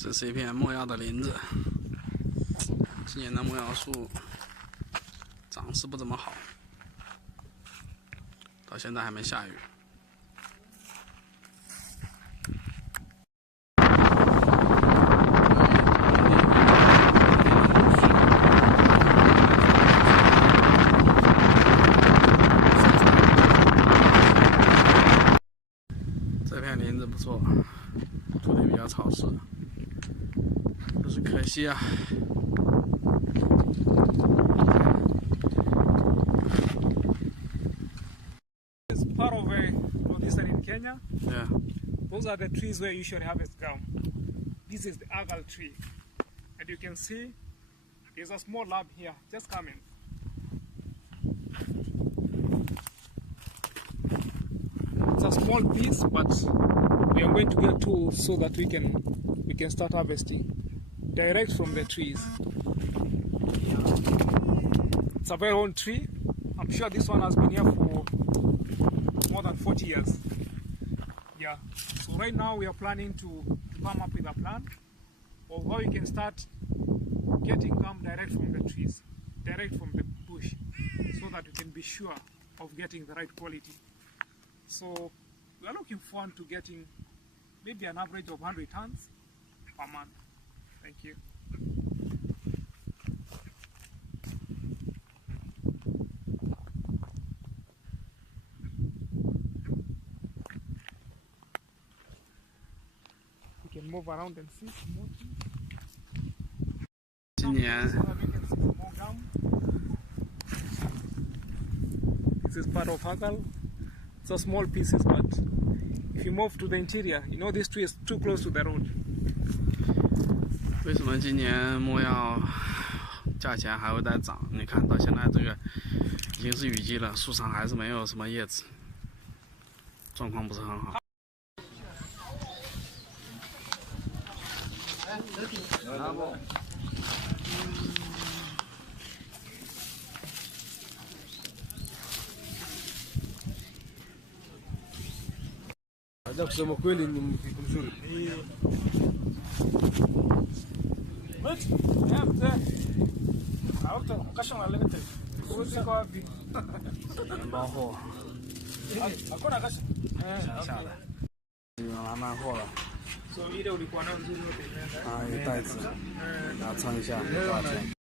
这是一片没药的林子，今年的没药树长势不怎么好，到现在还没下雨。这片林子不错，土地比较潮湿，就是可惜啊。 It's part of northeastern in Kenya. Yeah. Those are the trees where you usually harvest gum. This is the agal tree, and you can see there's a small lab here. Just come in. It's a small piece, but we are going to get tools so that we can start harvesting direct from the trees. It's a very old tree. I'm sure this one has been here for more than 40 years. Yeah. So right now we are planning to come up with a plan of how we can start getting gum direct from the trees, direct from the bush, so that we can be sure of getting the right quality. So we are looking forward to getting maybe an average of 100 tons per month. Thank you. We can move around and see some more. 今年 This is part of Hagal. It's a small pieces, but if you move to the interior, you know this tree is too close to the road. 为什么今年没药价钱还会再涨？你看到现在这个已经是雨季了，树上还是没有什么叶子，状况不是很好。 Acha kusema kweli ni mpigo mzuri.包货，下来，拿烂货了。啊，有袋子，然后称一下多少钱？